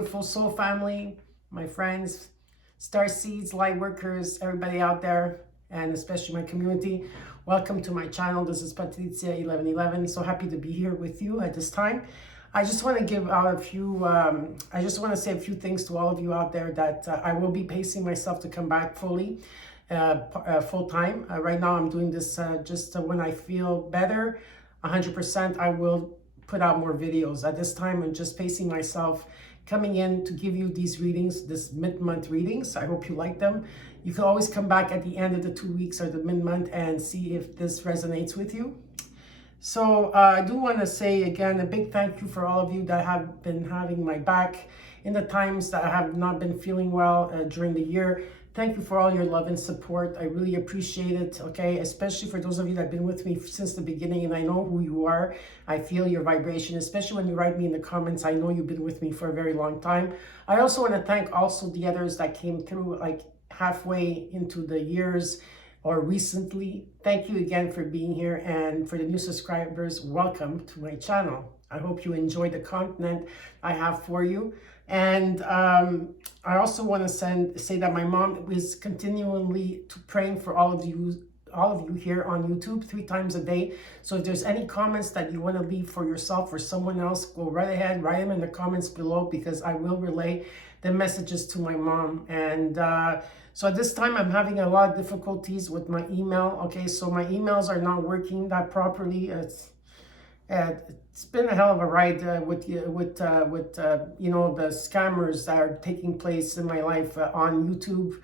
beautiful soul family, my friends, star seeds, light workers, everybody out there, and especially my community. Welcome to my channel. This is Patrizia 1111. So happy to be here with you at this time. I just want to give out a few, I just want to say a few things to all of you out there that I will be pacing myself to come back fully, full time. Right now I'm doing this just when I feel better, 100%. I will put out more videos. At this time, I'm just pacing myself, coming in to give you these readings, this mid-month readings. I hope you like them. You can always come back at the end of the 2 weeks or the mid-month and see if this resonates with you. So I do want to say again, a big thank you for all of you that have been having my back in the times that I have not been feeling well during the year. Thank you for all your love and support. I really appreciate it, okay? Especially for those of you that have been with me since the beginning, and I know who you are. I feel your vibration, especially when you write me in the comments. I know you've been with me for a very long time. I also want to thank also the others that came through like halfway into the years or recently. Thank you again for being here, and for the new subscribers, welcome to my channel. I hope you enjoy the content I have for you. And I also want to say that my mom is continually praying for all of you here on YouTube 3 times a day. So if there's any comments that you want to leave for yourself or someone else, go right ahead, write them in the comments below, because I will relay the messages to my mom. And so at this time, I'm having a lot of difficulties with my email. Okay, so my emails are not working that properly. It's been a hell of a ride with you know, the scammers that are taking place in my life on YouTube,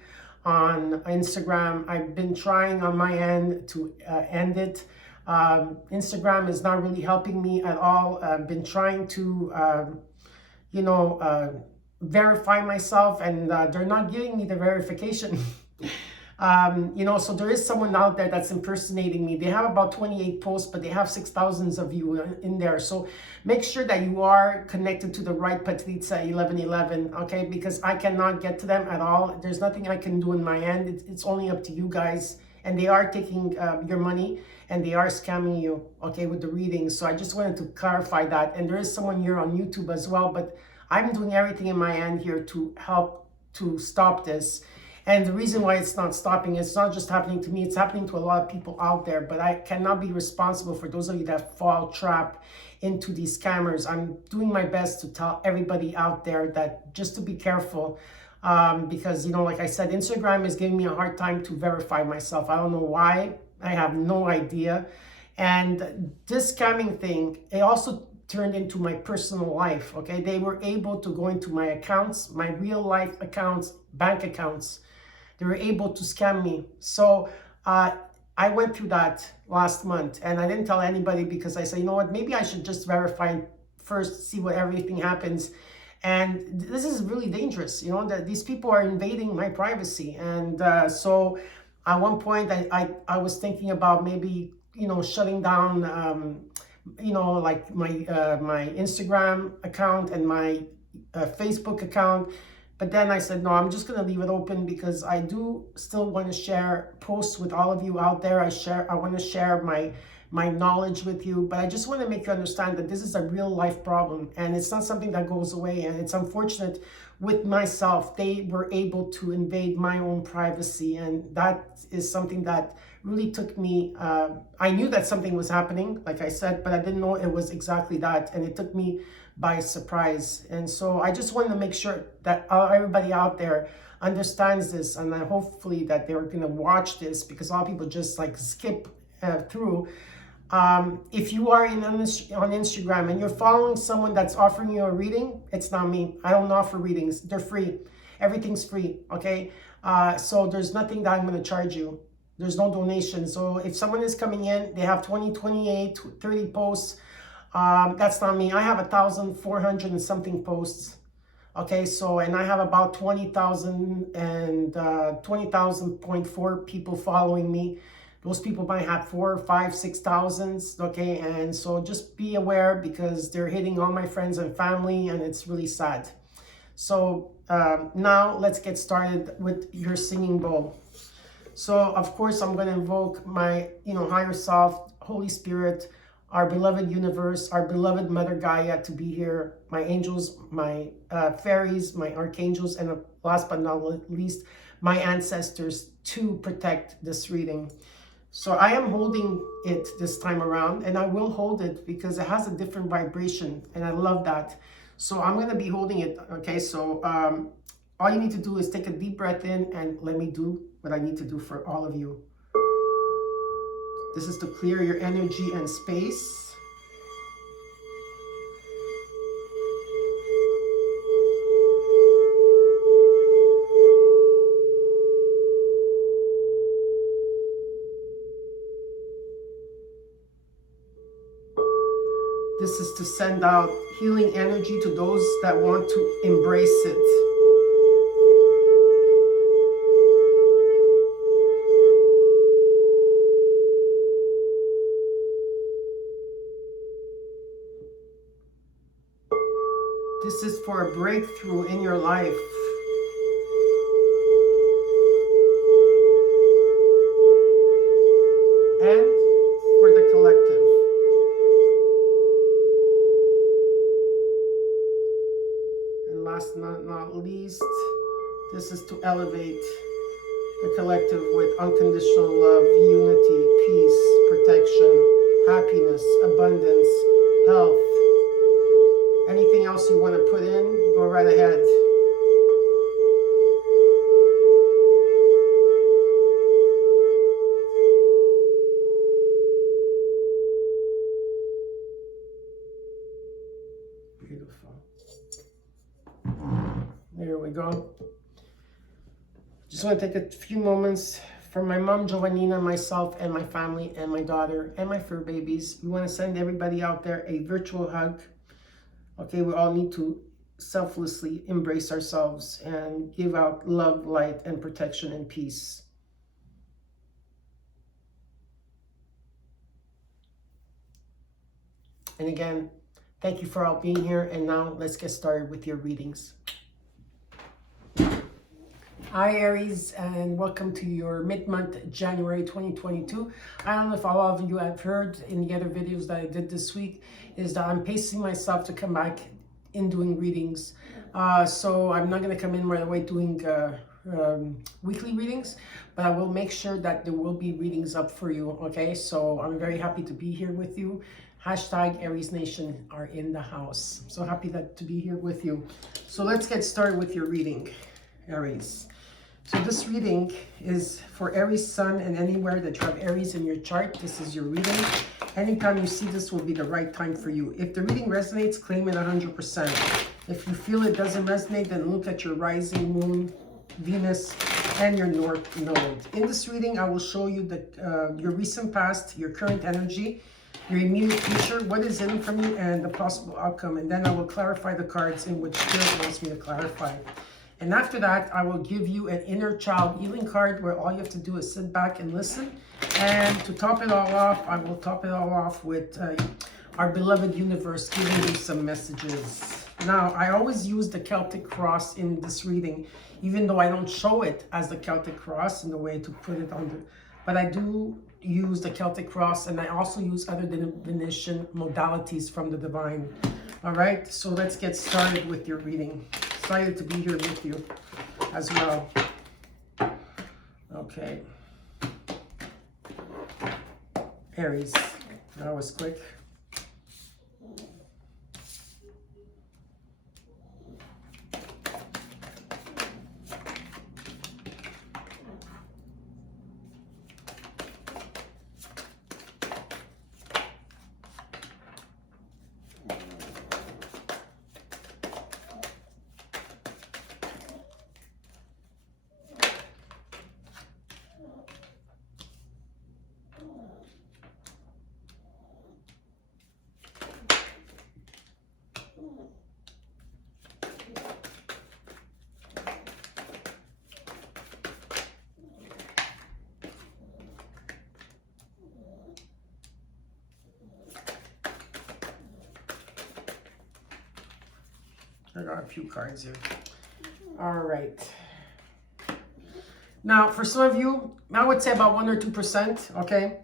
on Instagram. I've been trying on my end to end it. Instagram is not really helping me at all. I've been trying to, verify myself, and they're not giving me the verification. So there is someone out there that's impersonating me. They have about 28 posts, but they have 6,000 of you in there. So make sure that you are connected to the right Patrizia 1111, okay? Because I cannot get to them at all. There's nothing I can do in my end. It's only up to you guys. And they are taking your money, and they are scamming you, okay, with the readings. So I just wanted to clarify that. And there is someone here on YouTube as well, but I'm doing everything in my end here to help to stop this. And the reason why it's not stopping, it's not just happening to me, it's happening to a lot of people out there. But I cannot be responsible for those of you that fall trap into these scammers. I'm doing my best to tell everybody out there that just to be careful, because, like I said, Instagram is giving me a hard time to verify myself. I don't know why. I have no idea. And this scamming thing, it also turned into my personal life, okay? They were able to go into my accounts, my real life accounts, bank accounts. They were able to scam me. So I went through that last month, and I didn't tell anybody, because I said, you know what, maybe I should just verify first, see what everything happens. And this is really dangerous, that these people are invading my privacy. And so at one point I was thinking about maybe, shutting down, like my Instagram account and my Facebook account. But then I said, no, I'm just going to leave it open, because I do still want to share posts with all of you out there. I want to share my knowledge with you, but I just want to make you understand that this is a real life problem, and it's not something that goes away. And it's unfortunate with myself, they were able to invade my own privacy, and that is something that really took me, I knew that something was happening, like I said, but I didn't know it was exactly that, and it took me by surprise. And so I just wanted to make sure that everybody out there understands this, and hopefully that they're going to watch this, because a lot of people just like skip through. If you are on Instagram and you're following someone that's offering you a reading, it's not me. I don't offer readings. They're free. Everything's free, okay? So there's nothing that I'm going to charge you. There's no donation. So if someone is coming in, they have 20, 28, 30 posts, that's not me. I have 1,400 and something posts. Okay, so, and I have about 20,000 and 20,000.4 people following me. Those people might have 4, 5, 6,000. Okay, and so just be aware, because they're hitting all my friends and family, and it's really sad. So now let's get started with your singing bowl. So of course I'm going to invoke my higher self, Holy Spirit, our beloved universe, our beloved Mother Gaia to be here my angels, my fairies, my archangels, and last but not least, my ancestors to protect this reading. So I am holding it this time around, and I will hold it because it has a different vibration, and I love that. So I'm going to be holding it, okay? So all you need to do is take a deep breath in and let me do what I need to do for all of you. This is to clear your energy and space. This is to send out healing energy to those that want to embrace it. This is for a breakthrough in your life. And for the collective. And last but not least, this is to elevate the collective with unconditional love, unity, peace, protection, happiness, abundance, health. Anything else you want to put in, go right ahead. Beautiful. There we go. Just want to take a few moments for my mom, Giovannina, myself, and my family, and my daughter, and my fur babies. We want to send everybody out there a virtual hug. Okay, we all need to selflessly embrace ourselves and give out love, light, and protection and peace. And again, thank you for all being here. And now let's get started with your readings. Hi Aries, and welcome to your mid-month January 2022. I don't know if all of you have heard in the other videos that I did this week is that I'm pacing myself to come back in doing readings. So I'm not going to come in right away doing weekly readings, but I will make sure that there will be readings up for you. Okay, so I'm very happy to be here with you. Hashtag Aries Nation are in the house. So happy to be here with you. So let's get started with your reading, Aries. So this reading is for Aries Sun, and anywhere that you have Aries in your chart, this is your reading. Anytime you see this will be the right time for you. If the reading resonates, claim it 100%. If you feel it doesn't resonate, then look at your rising moon, Venus, and your North Node. In this reading, I will show you your recent past, your current energy, your immediate future, what is in from you, and the possible outcome. And then I will clarify the cards in which Spirit wants me to clarify. And after that, I will give you an inner child healing card where all you have to do is sit back and listen. And to top it all off, I will top it all off with our beloved universe giving you some messages. Now, I always use the Celtic cross in this reading, even though I don't show it as the Celtic cross in the way to put it under. But I do use the Celtic cross, and I also use other divination modalities from the divine. All right, so let's get started with your reading. Excited to be here with you as well. Okay. Aries, that was quick. I got a few cards here. All right. Now, for some of you, I would say about 1 or 2%, okay?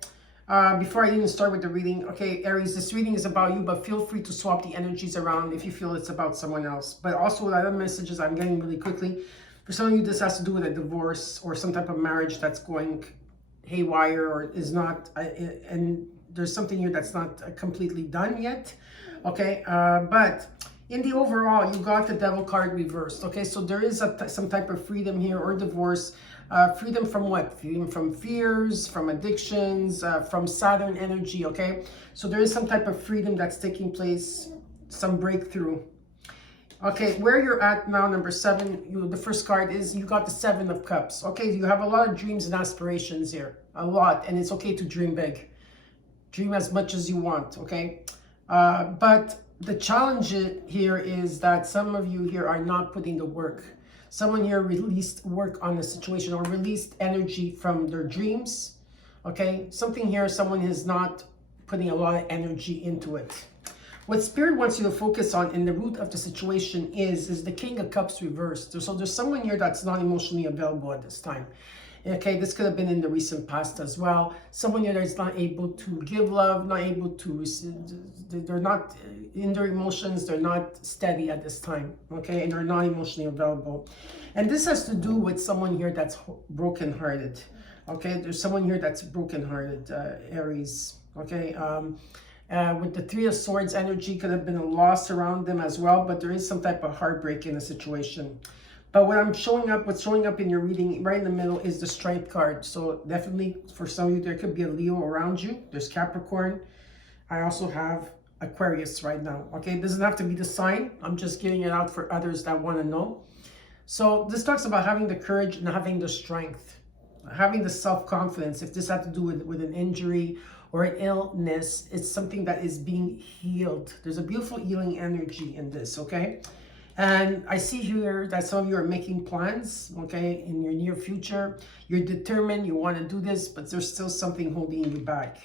Before I even start with the reading, okay, Aries, this reading is about you, but feel free to swap the energies around if you feel it's about someone else. But also with other messages I'm getting really quickly, for some of you, this has to do with a divorce or some type of marriage that's going haywire or is not, and there's something here that's not completely done yet, okay? But in the overall, you got the Devil card reversed, okay? So there is some type of freedom here or divorce. Freedom from what? Freedom from fears, from addictions, from Saturn energy, okay? So there is some type of freedom that's taking place, some breakthrough. Okay, where you're at now, number 7, the first card is you got the 7 of Cups. Okay, you have a lot of dreams and aspirations here, a lot, and it's okay to dream big. Dream as much as you want, okay? But the challenge here is that some of you here are not putting the work. Someone here released work on the situation or released energy from their dreams, okay? Something here, someone is not putting a lot of energy into it. What Spirit wants you to focus on in the root of the situation is the King of Cups reversed. So there's someone here that's not emotionally available at this time. Okay, this could have been in the recent past as well. Someone here that's not able to give love, not able to receive, they're not in their emotions, they're not steady at this time, okay? And they're not emotionally available. And this has to do with someone here that's brokenhearted, okay? There's someone here that's brokenhearted, Aries, okay? With the 3 of Swords energy, could have been a loss around them as well, but there is some type of heartbreak in the situation. But what's showing up in your reading right in the middle is the Strength card. So definitely for some of you, there could be a Leo around you. There's Capricorn. I also have Aquarius right now. Okay, it doesn't have to be the sign. I'm just giving it out for others that want to know. So this talks about having the courage and having the strength, having the self-confidence. If this had to do with an injury or an illness, it's something that is being healed. There's a beautiful healing energy in this, okay? And I see here that some of you are making plans, okay, in your near future. You're determined, you want to do this, but there's still something holding you back.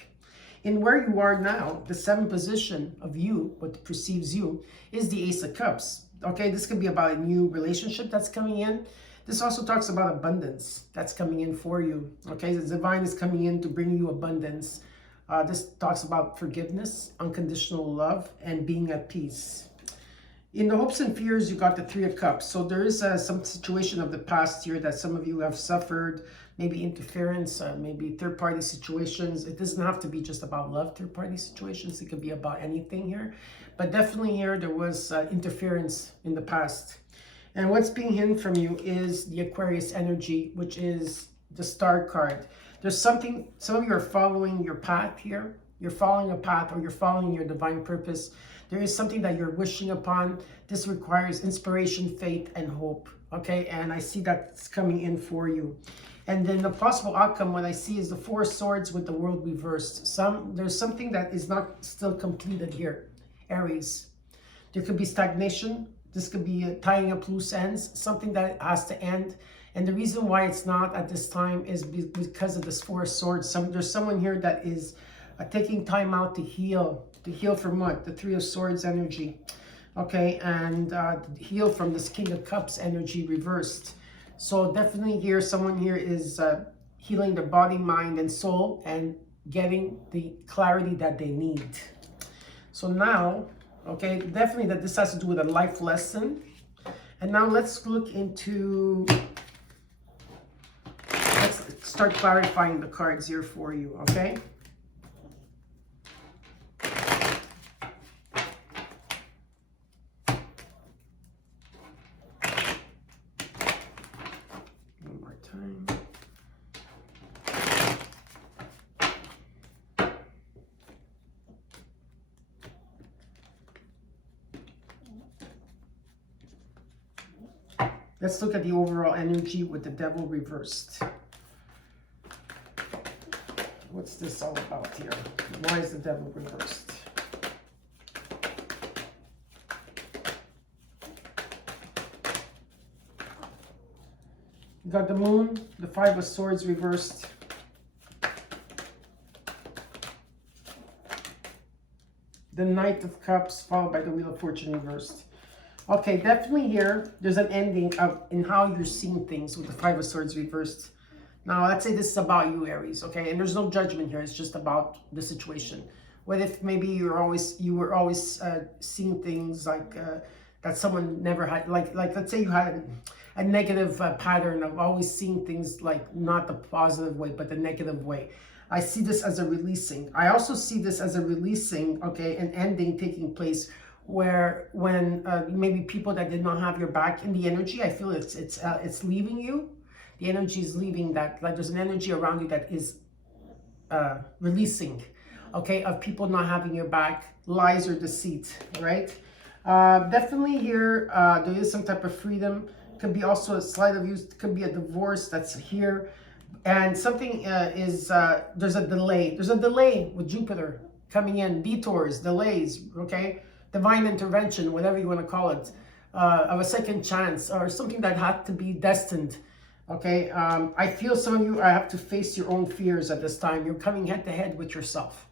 In where you are now, the 7th position of you, what perceives you, is the Ace of Cups. Okay, this could be about a new relationship that's coming in. This also talks about abundance that's coming in for you. Okay, the divine is coming in to bring you abundance. This talks about forgiveness, unconditional love, and being at peace. In the hopes and fears, you got the 3 of Cups. So there is some situation of the past here that some of you have suffered, maybe interference, maybe third-party situations. It doesn't have to be just about love, third-party situations. It could be about anything here. But definitely here, there was interference in the past. And what's being hidden from you is the Aquarius energy, which is the Star card. There's something, some of you are following your path here. You're following a path or you're following your divine purpose. There is something that you're wishing upon. This requires inspiration, faith, and hope. Okay, and I see that's coming in for you. And then the possible outcome, what I see is the 4 of Swords with the World reversed. There's something that is not still completed here, Aries. There could be stagnation. This could be tying up loose ends, something that has to end. And the reason why it's not at this time is because of this 4 of Swords. There's someone here that is taking time out to heal. To heal from what? The 3 of Swords energy. Okay, and heal from this King of Cups energy reversed. So definitely here, someone here is healing their body, mind, and soul and getting the clarity that they need. So now, okay, definitely that this has to do with a life lesson. And now let's look into, let's start clarifying the cards here for you, okay? Let's look at the overall energy with the Devil reversed. What's this all about here? Why is the Devil reversed? You got the Moon, the 5 of Swords reversed. The Knight of Cups followed by the Wheel of Fortune reversed. Okay, definitely here, there's an ending in how you're seeing things with the 5 of Swords reversed. Now, let's say this is about you, Aries, okay? And there's no judgment here. It's just about the situation. What if maybe you were always seeing things like that someone never had, like let's say you had a negative pattern of always seeing things like not the positive way, but the negative way. I see this as a releasing. I also see this as a releasing, okay, an ending taking place where when maybe people that did not have your back in the energy, I feel it's leaving you. The energy is leaving that, like there's an energy around you that is releasing, okay, of people not having your back, lies or deceit, right? Definitely here, there is some type of freedom. Could be also a slight abuse, could be a divorce that's here. And something there's a delay. There's a delay with Jupiter coming in, detours, delays, okay? Divine intervention, whatever you want to call it, of a second chance or something that had to be destined. Okay, I feel some of you have to face your own fears at this time. You're coming head to head with yourself.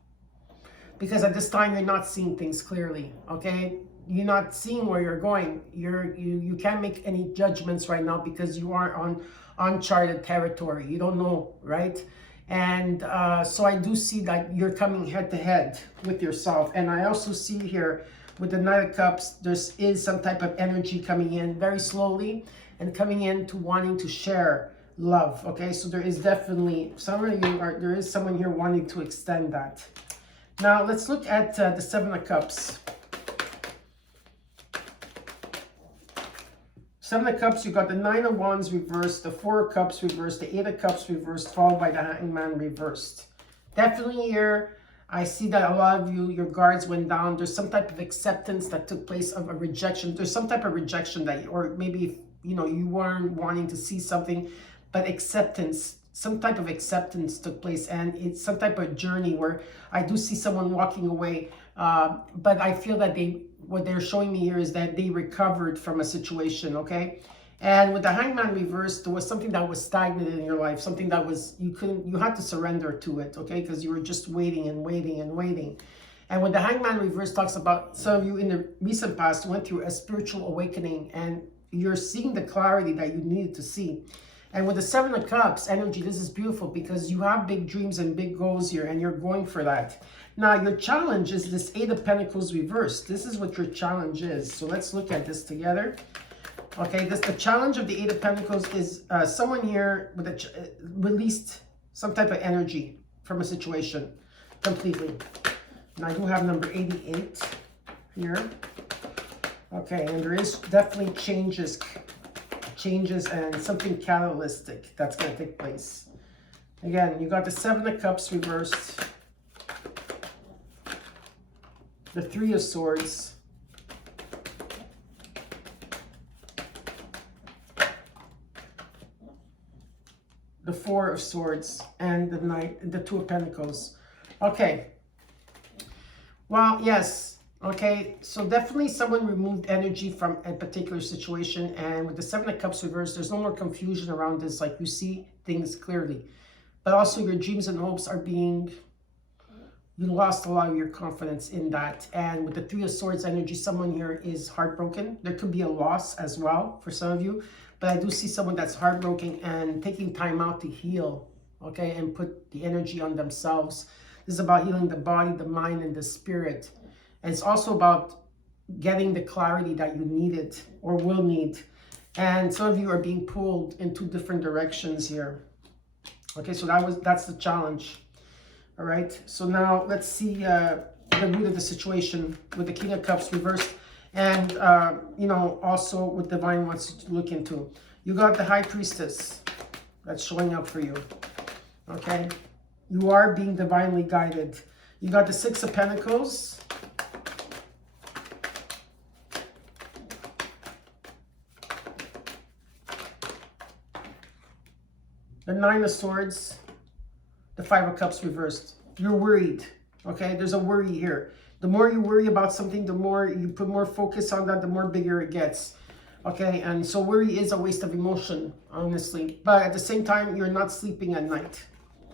Because at this time, you're not seeing things clearly, okay? You're not seeing where you're going. You can't make any judgments right now because you are on uncharted territory. You don't know, right? And so I do see that you're coming head to head with yourself. And I also see here with the Knight of Cups, there is some type of energy coming in very slowly and coming in to wanting to share love, okay? So there is definitely, there is someone here wanting to extend that. Now, let's look at the Seven of Cups. Seven of Cups, you got the Nine of Wands reversed, the Four of Cups reversed, the Eight of Cups reversed, followed by the Hangman reversed. Definitely here, I see that a lot of you, your guards went down. There's some type of acceptance that took place of a rejection. There's some type of rejection that, or maybe, you weren't wanting to see something, but acceptance, some type of acceptance took place. And it's some type of journey where I do see someone walking away. But I feel that what they're showing me here is that they recovered from a situation, okay? And with the Hangman reversed, there was something that was stagnant in your life, something that was, you had to surrender to it, okay? Because you were just waiting and waiting and waiting. And when the Hangman reverse talks about some of you in the recent past went through a spiritual awakening and you're seeing the clarity that you needed to see. And with the Seven of Cups energy, this is beautiful because you have big dreams and big goals here and you're going for that. Now, your challenge is this Eight of Pentacles reversed. This is what your challenge is. So let's look at this together. Okay, the challenge of the Eight of Pentacles is someone here with released some type of energy from a situation completely. And I do have number 88 here. Okay, and there is definitely changes and something catalytic that's going to take place. Again, you got the Seven of Cups reversed, the Three of Swords, the Four of Swords, and the Knight, the Two of Pentacles. Okay. Well, yes. Okay, so definitely someone removed energy from a particular situation, and with the Seven of Cups reversed, there's no more confusion around this, like you see things clearly. But also your dreams and hopes are being, you lost a lot of your confidence in that. And with the Three of Swords energy, someone here is heartbroken. There could be a loss as well for some of you, but I do see someone that's heartbroken and taking time out to heal, okay, and put the energy on themselves. This is about healing the body, the mind, and the spirit. And it's also about getting the clarity that you needed or will need. And some of you are being pulled in two different directions here. Okay, so that's the challenge. All right, so now let's see the root of the situation with the King of Cups reversed. And, also with Divine wants to look into. You got the High Priestess that's showing up for you. Okay, you are being divinely guided. You got the Six of Pentacles. The Nine of Swords, the Five of Cups reversed. You're worried, okay? There's a worry here. The more you worry about something, the more you put more focus on that, the more bigger it gets, okay? And so worry is a waste of emotion, honestly. But at the same time, you're not sleeping at night,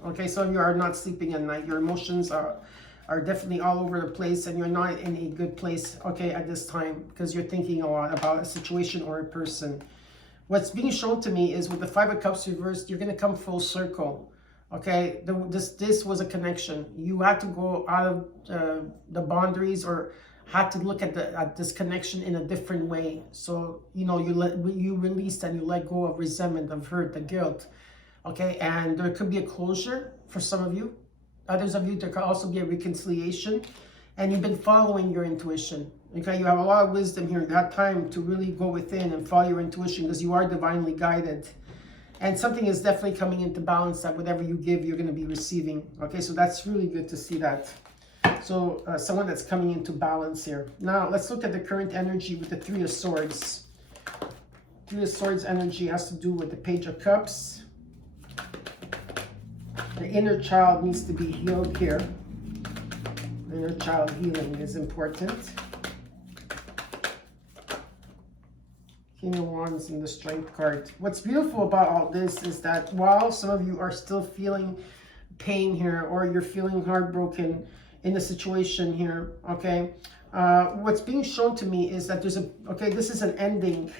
okay? So you are not sleeping at night. Your emotions are definitely all over the place and you're not in a good place, okay, at this time because you're thinking a lot about a situation or a person. What's being shown to me is with the Five of Cups reversed, you're going to come full circle. Okay, this was a connection. You had to go out of the boundaries, or had to look at this connection in a different way. So, you know, you released and you let go of resentment, of hurt, the guilt. Okay, and there could be a closure for some of you. Others of you, there could also be a reconciliation. And you've been following your intuition. Okay, you have a lot of wisdom here. You have time to really go within and follow your intuition because you are divinely guided. And something is definitely coming into balance that whatever you give, you're going to be receiving. Okay, so that's really good to see that. So someone that's coming into balance here. Now, let's look at the current energy with the Three of Swords. Three of Swords energy has to do with the Page of Cups. The inner child needs to be healed here. Inner child healing is important. King of Wands and the Strength card. What's beautiful about all this is that while some of you are still feeling pain here, or you're feeling heartbroken in the situation here, okay, what's being shown to me is that there's this is an ending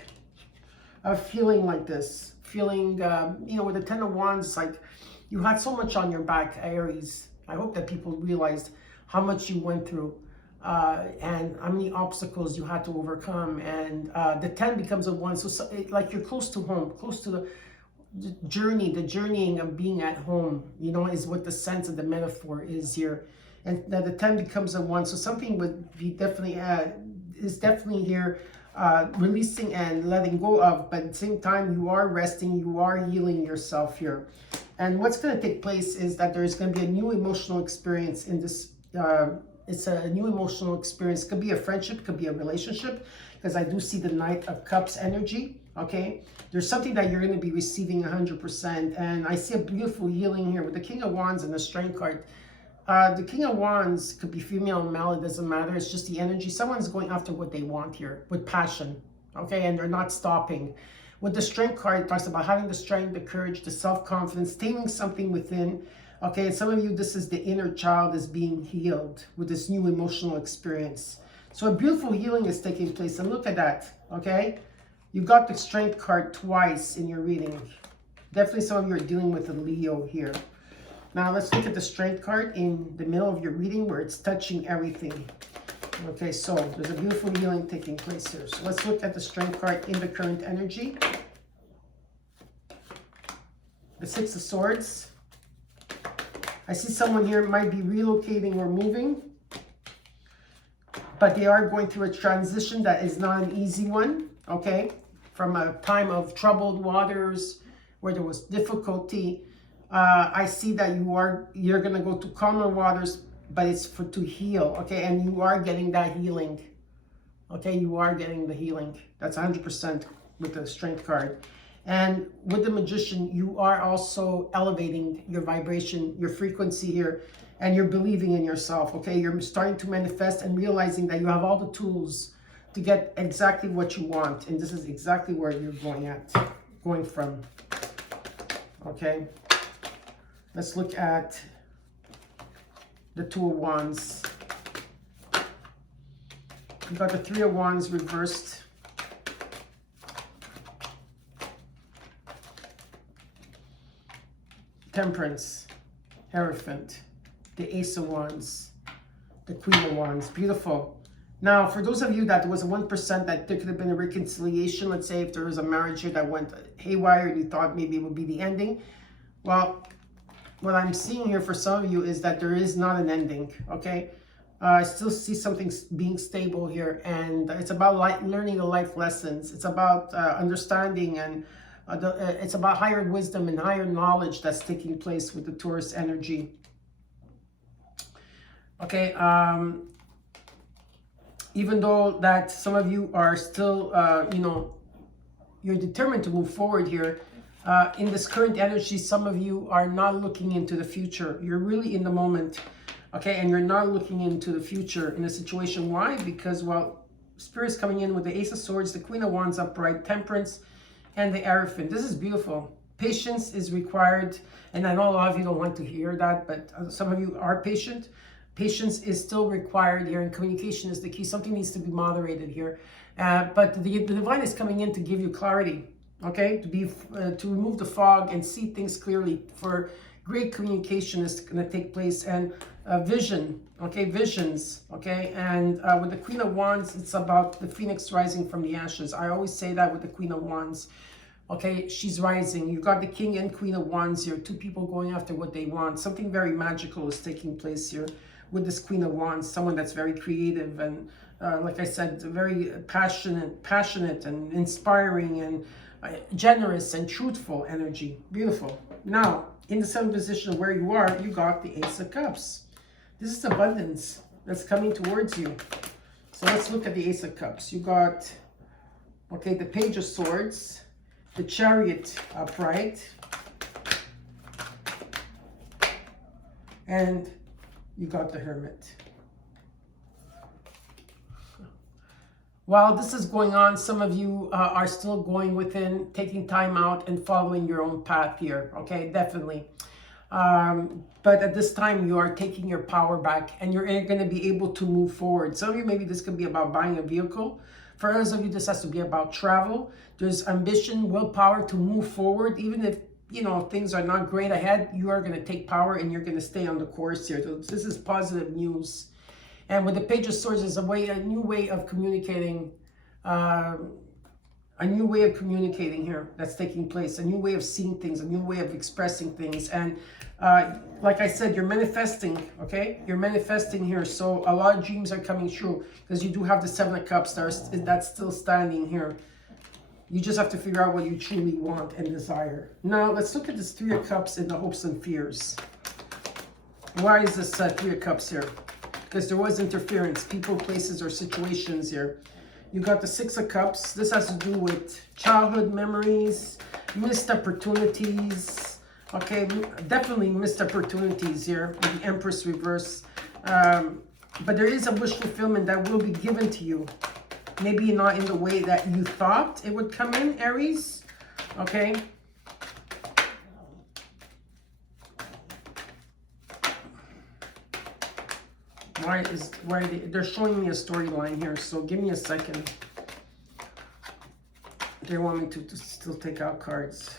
of feeling like this. Feeling, you know, with the Ten of Wands, it's like you had so much on your back, Aries. I hope that people realized how much you went through. And how many obstacles you had to overcome, and the 10 becomes a 1, so like you're close to home, close to the journeying of being at home, you know, is what the sense of the metaphor is here. And that the 10 becomes a 1, so something would be definitely is definitely here, releasing and letting go of, but at the same time you are resting, you are healing yourself here. And what's going to take place is that there's going to be a new emotional experience in this. It's a new emotional experience. It could be a friendship, it could be a relationship, because I do see the Knight of Cups energy, okay? There's something that you're going to be receiving 100%, and I see a beautiful healing here with the King of Wands and the Strength card. The King of Wands could be female or male, it doesn't matter. It's just the energy. Someone's going after what they want here with passion, okay? And they're not stopping. With the Strength card, it talks about having the strength, the courage, the self-confidence, taming something within. Okay, and some of you, this is the inner child is being healed with this new emotional experience. So a beautiful healing is taking place. And look at that, okay? You got the Strength card twice in your reading. Definitely some of you are dealing with a Leo here. Now let's look at the Strength card in the middle of your reading where it's touching everything. Okay, so there's a beautiful healing taking place here. So let's look at the Strength card in the current energy. The Six of Swords. I see someone here might be relocating or moving, but they are going through a transition that is not an easy one, okay? From a time of troubled waters where there was difficulty. I see that you're going to go to calmer waters, but it's to heal, okay? And you are getting that healing, okay? You are getting the healing. That's 100% with the Strength card. And with the Magician, you are also elevating your vibration, your frequency here, and you're believing in yourself, okay? You're starting to manifest and realizing that you have all the tools to get exactly what you want. And this is exactly where you're going from, okay? Let's look at the Two of Wands. You got the Three of Wands reversed. Temperance, Hierophant, the Ace of Wands, the Queen of Wands. Beautiful. Now, for those of you that there was a 1% that there could have been a reconciliation, let's say if there was a marriage here that went haywire and you thought maybe it would be the ending. Well, what I'm seeing here for some of you is that there is not an ending, okay? I still see something being stable here, and it's about learning the life lessons. It's about understanding, and it's about higher wisdom and higher knowledge that's taking place with the Taurus energy. Okay, even though that some of you are still, you know, you're determined to move forward here, in this current energy, some of you are not looking into the future. You're really in the moment, okay? And you're not looking into the future in a situation. Why? Because, well, Spirit's coming in with the Ace of Swords, the Queen of Wands upright, Temperance, and the Hierophant. This is beautiful. Patience is required, and I know a lot of you don't want to hear that, but some of you are patient. Patience is still required here, and communication is the key. Something needs to be moderated here. But the divine is coming in to give you clarity. okay, to remove the fog and see things clearly. For great communication is going to take place, and vision, okay, visions, okay. And with the Queen of Wands, it's about the phoenix rising from the ashes. I always say that with the Queen of Wands. Okay, she's rising. You got the King and Queen of Wands here. Two people going after what they want. Something very magical is taking place here with this Queen of Wands. Someone that's very creative and, like I said, very passionate and inspiring and generous and truthful energy. Beautiful. Now, in the 7th position where you are, you got the Ace of Cups. This is abundance that's coming towards you. So let's look at the Ace of Cups. You got, okay, the Page of Swords, the Chariot upright, and you got the Hermit. While this is going on, some of you are still going within, taking time out and following your own path here, okay, definitely. But at this time, you are taking your power back and you're going to be able to move forward. Some of you, maybe this could be about buying a vehicle. For others of you, this has to be about travel. There's ambition, willpower to move forward. Even if, you know, things are not great ahead, you are going to take power and you're going to stay on the course here. So this is positive news. And with the Page of Swords, is a new way of communicating, here that's taking place, a new way of seeing things, a new way of expressing things. And like I said, you're manifesting, okay? You're manifesting here. So a lot of dreams are coming true because you do have the 7 of Cups that's still standing here. You just have to figure out what you truly want and desire. Now, let's look at this 3 of Cups in the hopes and fears. Why is this 3 of Cups here? Because there was interference, people, places, or situations here. You got the 6 of Cups. This has to do with childhood memories, missed opportunities. Okay, definitely missed opportunities here with the Empress reverse. But there is a wish fulfillment that will be given to you. Maybe not in the way that you thought it would come in, Aries. Okay. They're showing me a storyline here, so give me a second. They want me to still take out cards.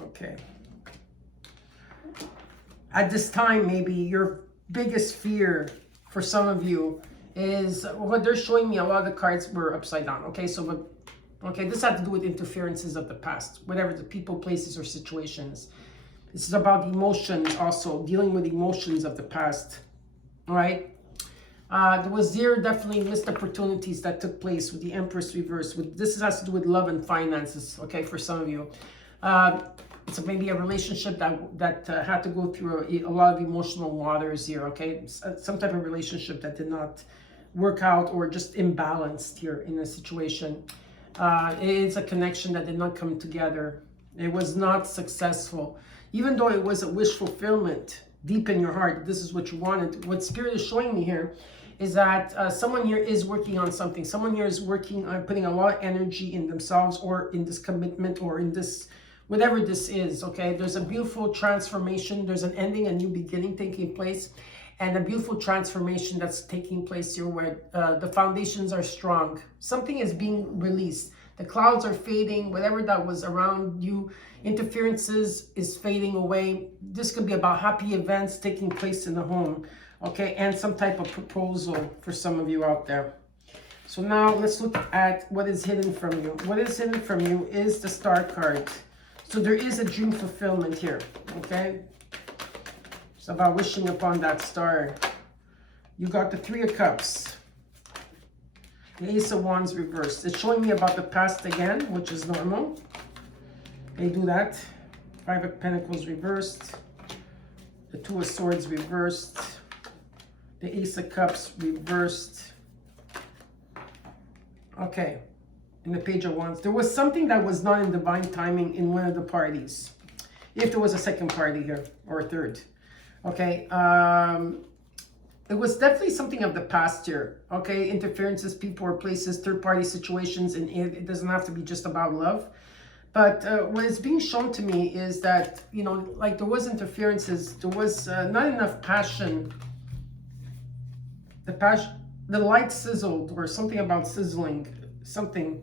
Okay. At this time, maybe your biggest fear for some of you is what they're showing me. A lot of the cards were upside down. Okay, so this had to do with interferences of the past, whatever the people, places, or situations. This is about emotions, also dealing with emotions of the past. All right. There definitely missed opportunities that took place with the Empress reverse. This has to do with love and finances. Okay, for some of you, it's maybe a relationship that had to go through a lot of emotional waters here. Okay, some type of relationship that did not work out or just imbalanced here in a situation. It is a connection that did not come together. It was not successful. Even though it was a wish fulfillment deep in your heart, this is what you wanted. What Spirit is showing me here is that someone here is working on something. Someone here is working on putting a lot of energy in themselves or in this commitment or in this, whatever this is, okay? There's a beautiful transformation. There's an ending, a new beginning taking place, and a beautiful transformation that's taking place here where the foundations are strong. Something is being released. The clouds are fading, whatever that was around you, interferences is fading away. This could be about happy events taking place in the home, okay? And some type of proposal for some of you out there. So now let's look at what is hidden from you. What is hidden from you is the Star card. So there is a dream fulfillment here, okay? It's about wishing upon that star. You got the 3 of Cups. The Ace of Wands reversed. It's showing me about the past again, which is normal. They do that. 5 of Pentacles reversed. The 2 of Swords reversed. The Ace of Cups reversed. Okay. And the Page of Wands. There was something that was not in divine timing in one of the parties. If there was a second party here, or a third. Okay. It was definitely something of the past here, okay? Interferences, people or places, third-party situations, and it doesn't have to be just about love. But what is being shown to me is that, you know, like there was interferences, there was not enough passion. The light sizzled, or something about sizzling, something.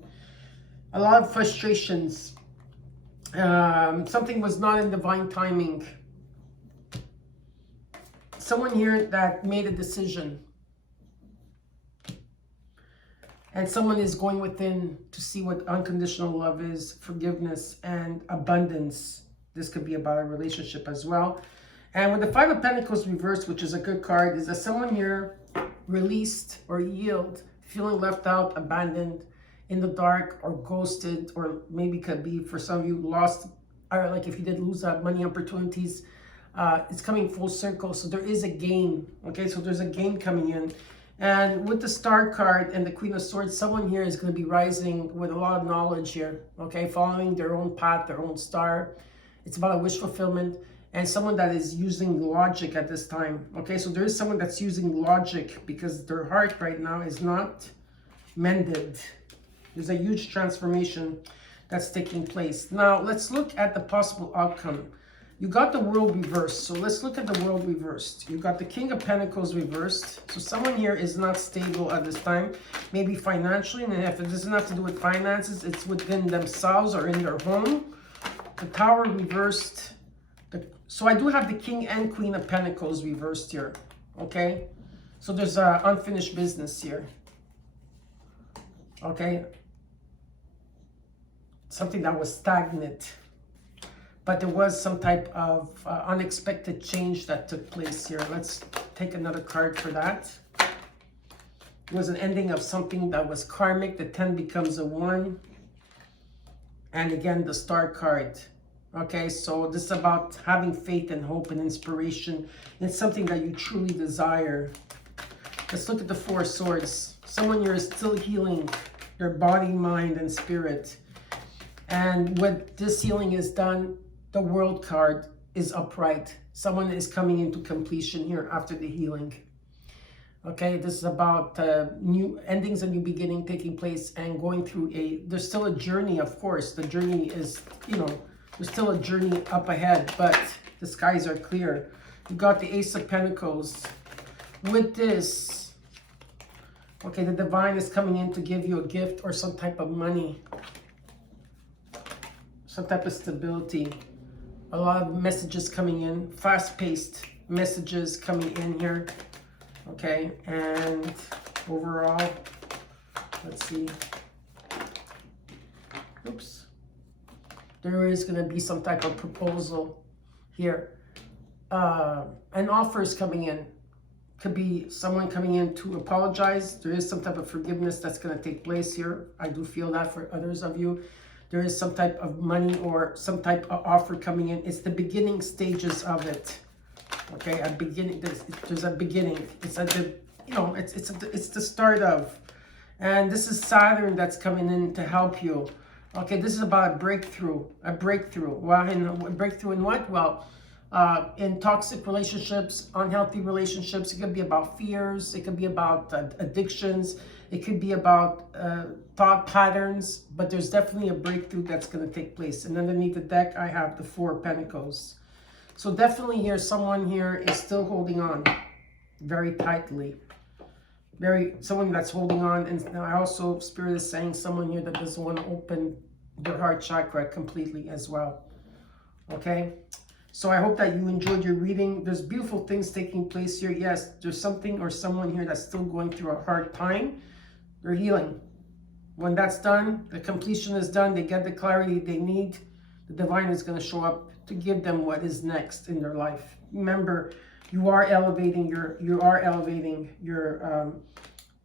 A lot of frustrations. Something was not in divine timing. Someone here that made a decision. And someone is going within to see what unconditional love is, forgiveness, and abundance. This could be about a relationship as well. And with the Five of Pentacles reversed, which is a good card, is that someone here released or yield, feeling left out, abandoned, in the dark, or ghosted, or maybe could be for some of you lost, or like if you did lose money opportunities, it's coming full circle. So there is a gain. Okay, so there's a gain coming in. And with the Star card and the Queen of Swords, someone here is going to be rising with a lot of knowledge here. Okay, following their own path, their own star. It's about a wish fulfillment. And someone that is using logic at this time. Okay, so there is someone that's using logic because their heart right now is not mended. There's a huge transformation that's taking place. Now, let's look at the possible outcome. You got the World reversed. So let's look at the World reversed. You got the King of Pentacles reversed. So someone here is not stable at this time, maybe financially. And if it doesn't have to do with finances, it's within themselves or in their home. The Tower reversed. So I do have the King and Queen of Pentacles reversed here. Okay. So there's unfinished business here. Okay. Something that was stagnant. But there was some type of unexpected change that took place here. Let's take another card for that. It was an ending of something that was karmic. The 10 becomes a 1. And again, the Star card. Okay, so this is about having faith and hope and inspiration in something that you truly desire. Let's look at the Four of Swords. Someone here is still healing their body, mind, and spirit. And when this healing is done, the World card is upright. Someone is coming into completion here after the healing. Okay, this is about new endings, a new beginning taking place and going through there's still a journey, of course. The journey is, there's still a journey up ahead, but the skies are clear. You got the Ace of Pentacles. With this, okay, the divine is coming in to give you a gift or some type of money. Some type of stability. A lot of messages coming in. Fast-paced messages coming in here. Okay, and overall, let's see. Oops. There is going to be some type of proposal here. An offer is coming in. Could be someone coming in to apologize. There is some type of forgiveness that's going to take place here. I do feel that for others of you. There is some type of money or some type of offer coming in. It's the beginning stages of it. Okay, a beginning. There's a beginning. It's at the, it's the start of, and this is Saturn that's coming in to help you. Okay, this is about a breakthrough. A breakthrough. Well, a breakthrough in what? Well, in toxic relationships, unhealthy relationships. It could be about fears. It could be about addictions. It could be about thought patterns. But there's definitely a breakthrough that's going to take place. And underneath the deck, I have the Four of Pentacles. So definitely here, someone here is still holding on very tightly. Someone that's holding on. And I also, Spirit is saying someone here that doesn't want to open their heart chakra completely as well. Okay? So I hope that you enjoyed your reading. There's beautiful things taking place here. Yes, there's something or someone here that's still going through a hard time. They're healing. When that's done, the completion is done. They get the clarity they need. The divine is going to show up to give them what is next in their life. Remember, you are elevating your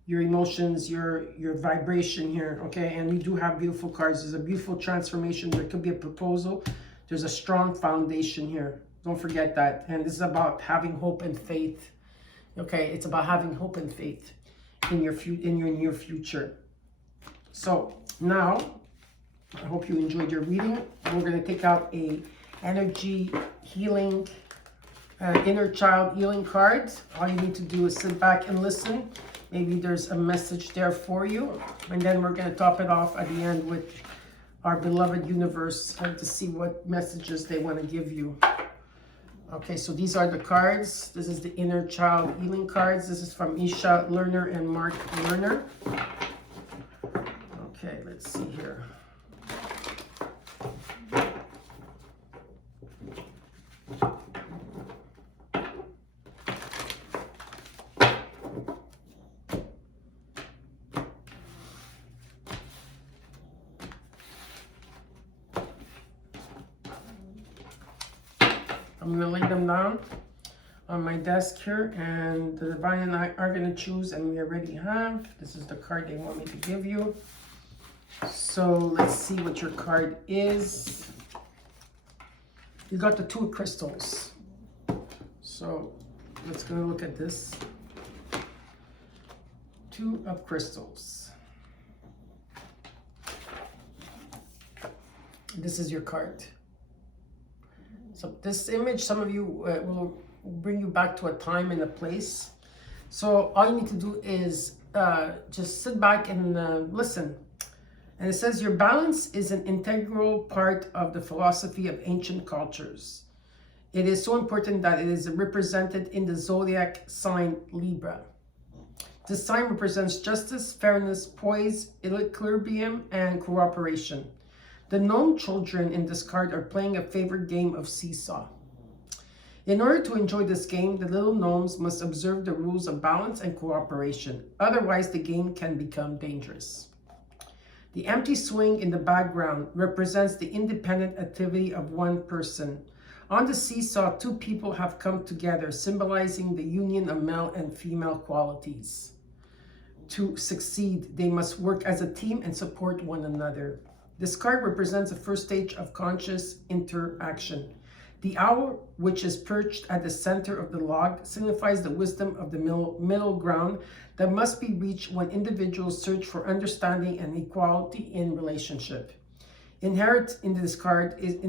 emotions, your vibration here, okay? And we do have beautiful cards. There's a beautiful transformation. There could be a proposal. There's a strong foundation here. Don't forget that. And this is about having hope and faith. Okay, it's about having hope and faith in your near future. So now, I hope you enjoyed your reading. We're going to take out a energy healing, inner child healing cards. All you need to do is sit back and listen. Maybe there's a message there for you. And then we're going to top it off at the end with our beloved universe to see what messages they want to give you. Okay, so these are the cards. This is the inner child healing cards. This is from Isha Lerner and Marc Lerner. Okay, let's see here. I'm going to lay them down on my desk here, and the divine and I are going to choose, and we already have. This is the card they want me to give you. So let's see what your card is. You got the 2 of crystals. So let's go look at this. 2 of crystals. This is your card. So this image, some of you will bring you back to a time and a place. So all you need to do is just sit back and listen. And it says your balance is an integral part of the philosophy of ancient cultures. It is so important that it is represented in the zodiac sign Libra. This sign represents justice, fairness, poise, equilibrium, and cooperation. The gnome children in this card are playing a favorite game of seesaw. In order to enjoy this game, the little gnomes must observe the rules of balance and cooperation. Otherwise, the game can become dangerous. The empty swing in the background represents the independent activity of one person. On the seesaw, 2 people have come together, symbolizing the union of male and female qualities. To succeed, they must work as a team and support one another. This card represents the first stage of conscious interaction. The owl, which is perched at the center of the log, signifies the wisdom of the middle ground that must be reached when individuals search for understanding and equality in relationship. Inherent in this card is the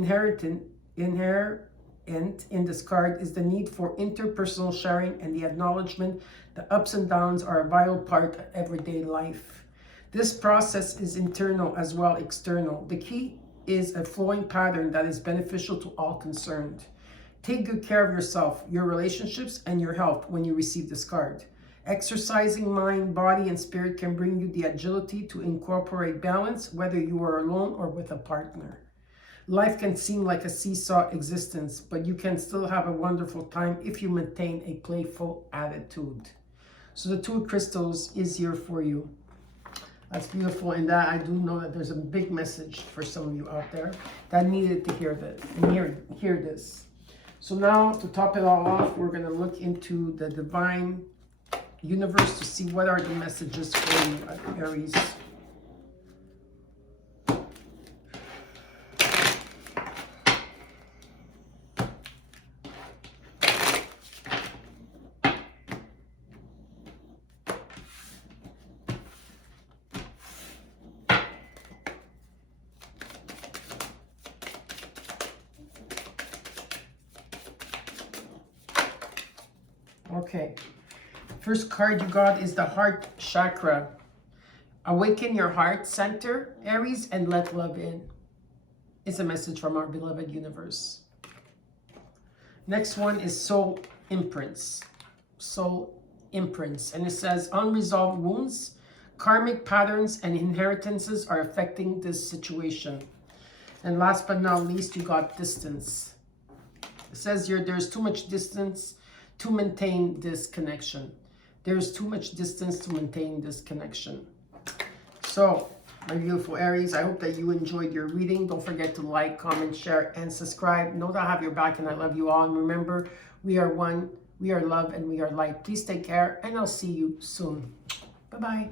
need for interpersonal sharing and the acknowledgement that ups and downs are a vital part of everyday life. This process is internal as well as external. The key is a flowing pattern that is beneficial to all concerned. Take good care of yourself, your relationships, and your health when you receive this card. Exercising mind, body, and spirit can bring you the agility to incorporate balance, whether you are alone or with a partner. Life can seem like a seesaw existence, but you can still have a wonderful time if you maintain a playful attitude. So the 2 of crystals is here for you. That's beautiful, and that I do know that there's a big message for some of you out there that needed to hear that and hear this. So now, to top it all off, we're going to look into the divine universe to see what are the messages for you, Aries. Okay, first card you got is the heart chakra. Awaken your heart center, Aries, and let love in. It's a message from our beloved universe. Next one is soul imprints. Soul imprints. And it says unresolved wounds, karmic patterns, and inheritances are affecting this situation. And last but not least, you got distance. It says here there's too much distance to maintain this connection. There's too much distance to maintain this connection. So, my beautiful Aries, I hope that you enjoyed your reading. Don't forget to like, comment, share, and subscribe. Know that I have your back and I love you all. And remember, we are one, we are love, and we are light. Please take care, and I'll see you soon. Bye-bye.